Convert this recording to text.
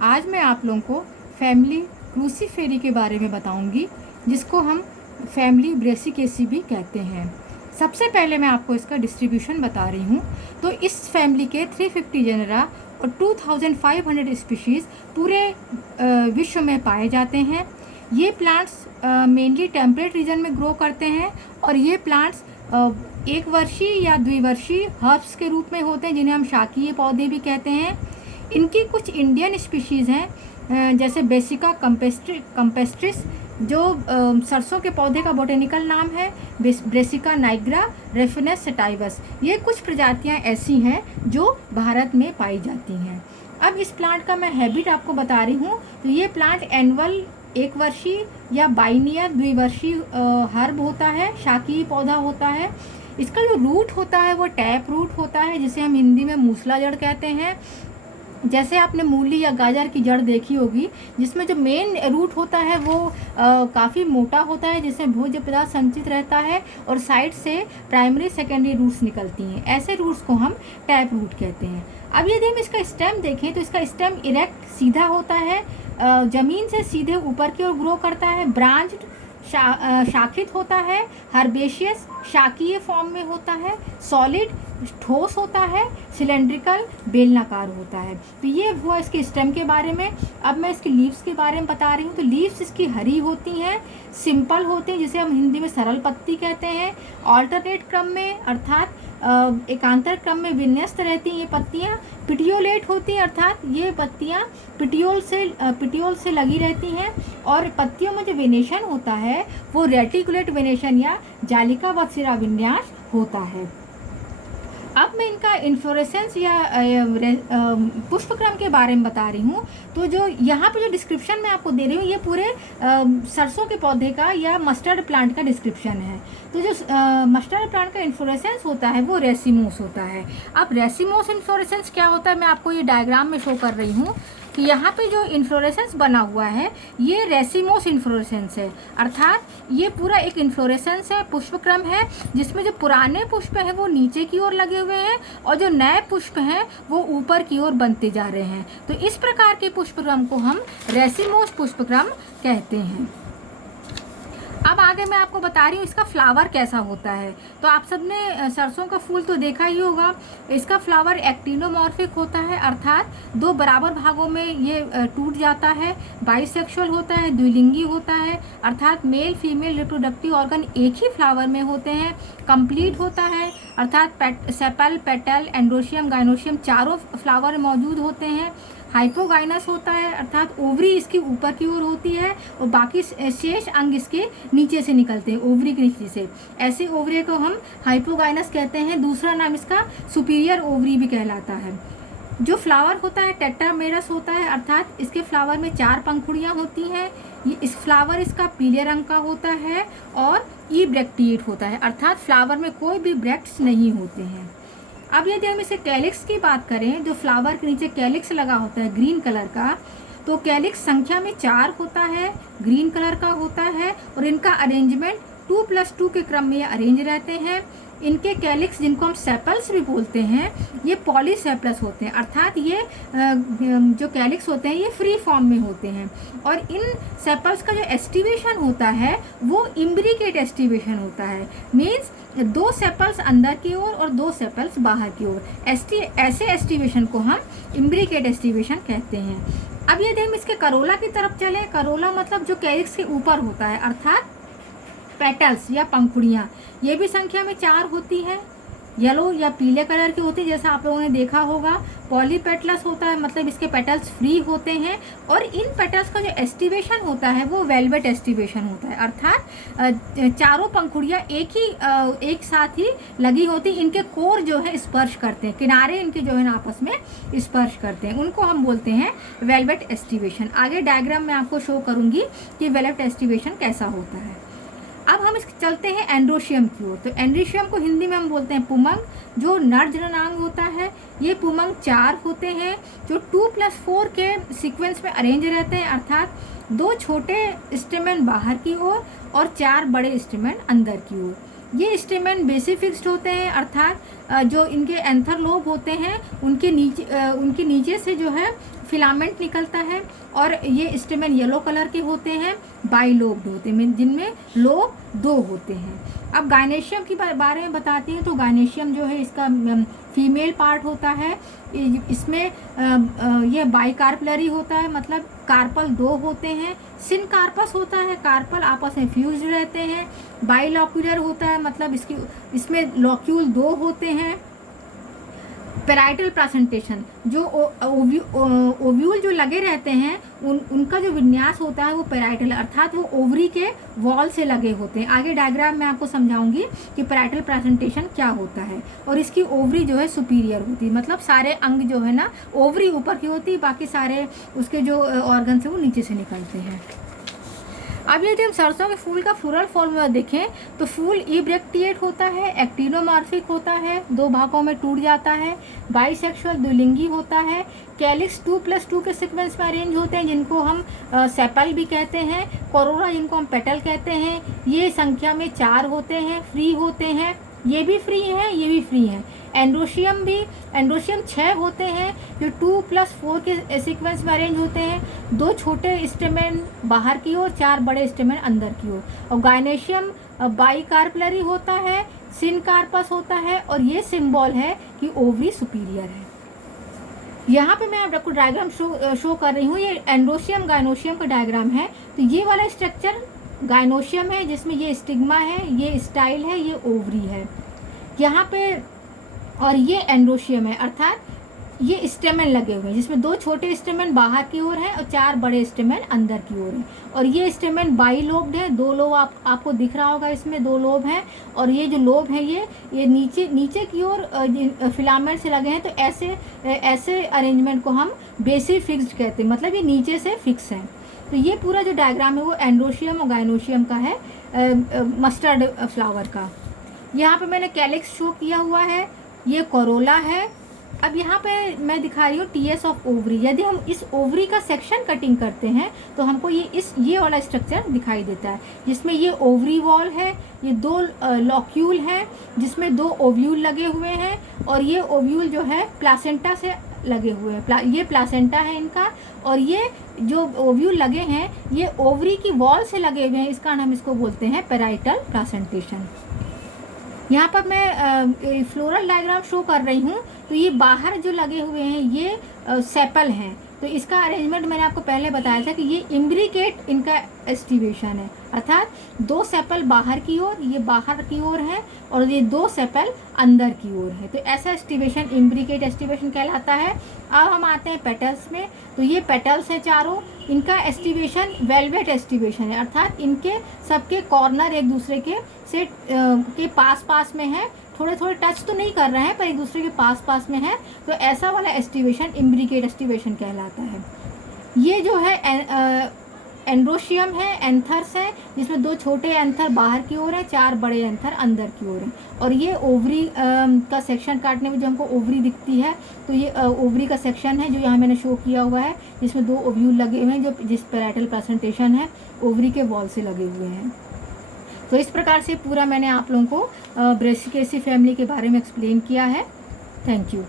आज मैं आप लोगों को फैमिली क्रूसीफेरी के बारे में बताऊंगी, जिसको हम फैमिली ब्रेसिकेसी भी कहते हैं। सबसे पहले मैं आपको इसका डिस्ट्रीब्यूशन बता रही हूँ। तो इस फैमिली के 350 जेनरा और 2500 स्पीशीज़ पूरे विश्व में पाए जाते हैं। ये प्लांट्स मेनली टेम्परेट रीजन में ग्रो करते हैं और ये प्लांट्स एक वर्षीय या द्विवर्षीय हर्ब्स के रूप में होते हैं, जिन्हें हम शाकीय पौधे भी कहते हैं। इनकी कुछ इंडियन स्पीशीज़ हैं, जैसे बेसिका कंपेस्ट्रिस, जो सरसों के पौधे का बोटेनिकल नाम है, ब्रेसिका नाइग्रा, रेफिनस सेटाइवस। ये कुछ प्रजातियां ऐसी हैं जो भारत में पाई जाती हैं। अब इस प्लांट का मैं हैबिट आपको बता रही हूँ। तो ये प्लांट एनुअल एक वर्षीय या बाइनियर द्विवर्षीय हर्ब होता है, शाकीय पौधा होता है। इसका जो रूट होता है वो टैप रूट होता है, जिसे हम हिंदी में मूसला जड़ कहते हैं। जैसे आपने मूली या गाजर की जड़ देखी होगी, जिसमें जो मेन रूट होता है वो काफ़ी मोटा होता है, जिसमें भोज्य पदार्थ संचित रहता है और साइड से प्राइमरी सेकेंडरी रूट्स निकलती हैं। ऐसे रूट्स को हम टैप रूट कहते हैं। अब यदि हम इसका स्टेम देखें तो इसका स्टेम इरेक्ट सीधा होता है, ज़मीन से सीधे ऊपर की ओर ग्रो करता है, ब्रांच्ड शाखित होता है, हर्बेशियस शाकीय फॉर्म में होता है, सॉलिड ठोस होता है, सिलेंड्रिकल बेलनाकार होता है। तो ये हुआ इसके स्टेम के बारे में। अब मैं इसकी लीव्स के बारे में बता रही हूँ। तो लीव्स इसकी हरी होती हैं, सिंपल होती हैं, जिसे हम हिंदी में सरल पत्ती कहते हैं। ऑल्टरनेट क्रम में अर्थात एकांतर क्रम में विन्यस्त रहती हैं ये पत्तियाँ। पिटियोलेट होती हैं, अर्थात ये पत्तियाँ पिटियोल से लगी रहती हैं। और पत्तियों में जो वेनेशन होता है वो रेटिकुलेट वेनेशन या जालिका वत्सिरा विन्यास होता है। अब मैं इनका इन्फ्लोरेसेंस या पुष्पक्रम के बारे में बता रही हूँ। तो जो यहाँ पे जो डिस्क्रिप्शन मैं आपको दे रही हूँ, ये पूरे सरसों के पौधे का या मस्टर्ड प्लांट का डिस्क्रिप्शन है। तो जो मस्टर्ड प्लांट का इन्फ्लोरेसेंस होता है वो रेसिमोस होता है। अब रेसिमोस इन्फ्लोरेसेंस क्या होता है, मैं आपको ये डायग्राम में शो कर रही हूँ कि यहाँ पे जो इन्फ्लोरेसेंस बना हुआ है ये रेसिमोस इन्फ्लोरेसेंस है। अर्थात ये पूरा एक इन्फ्लोरेसेंस है, पुष्पक्रम है, जिसमें जो पुराने पुष्प हैं वो नीचे की ओर लगे हुए हैं और जो नए पुष्प हैं वो ऊपर की ओर बनते जा रहे हैं। तो इस प्रकार के पुष्पक्रम को हम रेसिमोस पुष्पक्रम कहते हैं। अब आगे मैं आपको बता रही हूँ इसका फ्लावर कैसा होता है। तो आप सबने सरसों का फूल तो देखा ही होगा। इसका फ्लावर एक्टिनोमॉर्फिक होता है, अर्थात दो बराबर भागों में ये टूट जाता है। बाइसेक्सुअल होता है, द्विलिंगी होता है, अर्थात मेल फीमेल रिप्रोडक्टिव ऑर्गन एक ही फ्लावर में होते हैं। कंप्लीट होता है, अर्थात सेपल, पेटल, एंड्रोशियम, गाइनोशियम चारों फ्लावर मौजूद होते हैं। हाइपोगाइनस होता है, अर्थात ओवरी इसकी ऊपर की ओर होती है और बाकी शेष अंग इसके नीचे से निकलते हैं, ओवरी के नीचे से। ऐसे ओवरी को हम हाइपोगाइनस कहते हैं। दूसरा नाम इसका सुपीरियर ओवरी भी कहलाता है। जो फ्लावर होता है टेट्रामेरस होता है, अर्थात इसके फ्लावर में 4 पंखुड़ियाँ होती हैं। ये इस फ्लावर इसका पीले रंग का होता है और ई ब्रैक्टिएट होता है, अर्थात फ्लावर में कोई भी ब्रैक्ट्स नहीं होते हैं। अब यदि हम इसे कैलिक्स की बात करें, जो फ्लावर के नीचे कैलिक्स लगा होता है ग्रीन कलर का, तो कैलिक्स संख्या में 4 होता है, ग्रीन कलर का होता है और इनका अरेंजमेंट 2+2 के क्रम में ये अरेंज रहते हैं। इनके कैलिक्स, जिनको हम सेपल्स भी बोलते हैं, ये पॉलीसेपलस होते हैं, अर्थात ये जो कैलिक्स होते हैं ये फ्री फॉर्म में होते हैं। और इन सेपल्स का जो एस्टिवेशन होता है वो इम्ब्रिकेट एस्टिवेशन होता है। मीन्स 2 सेपल्स अंदर की ओर और 2 सेपल्स बाहर की ओर। ऐसे एस्टिवेशन को हम इम्ब्रिकेट एस्टिवेशन कहते हैं। अब यदि हम इसके करोला की तरफ चले, करोला मतलब जो कैलिक्स के ऊपर होता है, अर्थात पेटल्स या पंखुड़ियाँ, ये भी संख्या में 4 होती है। येलो या पीले कलर की होती है, जैसा आप लोगों ने देखा होगा। पॉलीपेटलस होता है, मतलब इसके पेटल्स फ्री होते हैं और इन पेटल्स का जो एस्टिवेशन होता है वो वेलवेट एस्टिवेशन होता है, अर्थात चारों पंखुड़ियाँ एक साथ ही लगी होती। इनके कोर जो है स्पर्श करते हैं, किनारे इनके जो है ना आपस में स्पर्श करते हैं, उनको हम बोलते हैं वेलवेट एस्टिवेशन। आगे डायग्राम में आपको शो करूँगी कि वेलवेट एस्टिवेशन कैसा होता है। अब हम चलते हैं एंड्रोशियम की ओर। तो एंड्रोशियम को हिंदी में हम बोलते हैं पुमंग, जो नर जननांग होता है। ये पुमंग 4 होते हैं, जो 2+4 के सीक्वेंस में अरेंज रहते हैं, अर्थात 2 छोटे स्टेमेन बाहर की ओर और 4 बड़े स्टेमेन अंदर की ओर। ये स्टेमेन बेसी फिक्स्ड होते हैं, अर्थात जो इनके एंथर लोब होते हैं उनके नीचे से जो है फिलामेंट निकलता है, और ये स्टेमन येलो कलर के होते हैं, बाइलोब्ड होते हैं, जिनमें लोब 2 होते हैं। अब गायनेशियम की बारे में बताते हैं। तो गायनेशियम जो है इसका फीमेल पार्ट होता है। इसमें ये बाइकार्पलरी होता है, मतलब कार्पल 2 होते हैं। सिनकार्पस होता है, कार्पल आपस में फ्यूज रहते हैं। बाइलॉक्यूलर होता है, मतलब इसमें लॉक्यूल 2 होते हैं। पेराइटल प्लासेंटेशन, जो ओव्यूल जो लगे रहते हैं उनका जो विन्यास होता है वो पेराइटल, अर्थात वो ओवरी के वॉल से लगे होते हैं। आगे डायग्राम में आपको समझाऊंगी कि पेराइटल प्लासेंटेशन क्या होता है। और इसकी ओवरी जो है सुपीरियर होती है, मतलब सारे अंग जो है ना, ओवरी ऊपर की होती है, बाकी सारे उसके जो ऑर्गन्स है वो नीचे से निकलते हैं। अब यदि हम सरसों के फूल का फ्लोरल फॉर्मूला देखें तो फूल इब्रेक्टिएट होता है, एक्टिनोमॉर्फिक होता है, 2 भागों में टूट जाता है, बाइसेक्सुअल द्विलिंगी होता है, कैलिक्स 2+2 के सीक्वेंस में अरेंज होते हैं, जिनको हम सेपल भी कहते हैं, कोरोला जिनको हम पेटल कहते हैं। ये संख्या में 4 होते हैं, फ्री होते हैं, ये भी फ्री हैं, ये भी फ्री हैं। एंड्रोशियम 6 होते हैं जो 2+4 के सीक्वेंस में अरेंज होते हैं, 2 छोटे स्टेमेन बाहर की ओर, 4 बड़े स्टेमेन अंदर की ओर। और गायनेशियम बाइकार्पलरी होता है, सिनकार्पस होता है, और ये सिंबल है कि ओवरी सुपीरियर है। यहाँ पे मैं आपको डायग्राम शो कर रही हूँ। ये एंड्रोशियम गायनोशियम का डायग्राम है। तो ये वाला स्ट्रक्चर गायनोशियम है, जिसमें ये स्टिग्मा है, ये स्टाइल है, ये ओवरी है यहाँ पे, और ये एंड्रोशियम है, अर्थात ये स्टेमन लगे हुए हैं, जिसमें 2 छोटे स्टेमन बाहर की ओर हैं और 4 बड़े स्टेमन अंदर की ओर हैं। और ये स्टेमन बाइलोब्ड है, 2 लोब आपको दिख रहा होगा, इसमें 2 लोब हैं। और ये जो लोब है ये नीचे की ओर फिलामेंट से लगे हैं। तो ऐसे अरेंजमेंट को हम बेसिक फिक्स्ड कहते हैं, मतलब ये नीचे से फिक्स हैं। तो ये पूरा जो डायग्राम है वो एंड्रोशियम और गायनोशियम का है, मस्टर्ड फ्लावर का। यहाँ पे मैंने कैलिक्स शो किया हुआ है, ये कोरोला है। अब यहाँ पे मैं दिखा रही हूँ टीएस ऑफ ओवरी। यदि हम इस ओवरी का सेक्शन कटिंग करते हैं तो हमको ये वाला स्ट्रक्चर दिखाई देता है, जिसमें ये ओवरी वॉल है, ये 2 लॉक्यूल हैं जिसमें 2 ओव्यूल लगे हुए हैं, और ये ओव्यूल जो है प्लासेंटा से लगे हुए हैं। ये प्लासेंटा है इनका, और ये जो ओव्यूल लगे हैं ये ओवरी की वॉल से लगे हुए हैं, इस कारण हम इसको बोलते हैं पेराइटल प्लासेंटेशन। यहाँ पर मैं फ्लोरल डायग्राम शो कर रही हूँ। तो ये बाहर जो लगे हुए हैं ये सेपल हैं। तो इसका अरेंजमेंट मैंने आपको पहले बताया था कि ये इम्ब्रिकेट इनका एस्टिवेशन है, अर्थात 2 सेपल बाहर की ओर, ये बाहर की ओर है, और ये 2 सेपल अंदर की ओर है। तो ऐसा एस्टिवेशन इम्ब्रिकेट एस्टिवेशन कहलाता है। अब हम आते हैं पेटल्स में। तो ये पेटल्स हैं चारों, इनका एस्टिवेशन वेलवेट एस्टिवेशन है, अर्थात इनके सबके कॉर्नर एक दूसरे के पास में है, थोड़े टच तो नहीं कर रहे हैं पर एक दूसरे के पास में है। तो ऐसा वाला एस्टिवेशन इम्ब्रिकेट एस्टिवेशन कहलाता है। ये जो है एंड्रोशियम है, एंथर्स है, जिसमें 2 छोटे एंथर बाहर की ओर है, 4 बड़े एंथर अंदर की ओर है। और ये ओवरी का सेक्शन काटने में जो हमको ओवरी दिखती है, तो ये ओवरी का सेक्शन है जो यहाँ मैंने शो किया हुआ है, जिसमें 2 ओव्यूल लगे हुए हैं, जिस पेराइटल प्रेजेंटेशन है ओवरी के वॉल से लगे हुए हैं। तो इस प्रकार से पूरा मैंने आप लोगों को ब्रेसिकेसी फैमिली के बारे में एक्सप्लेन किया है। Thank you.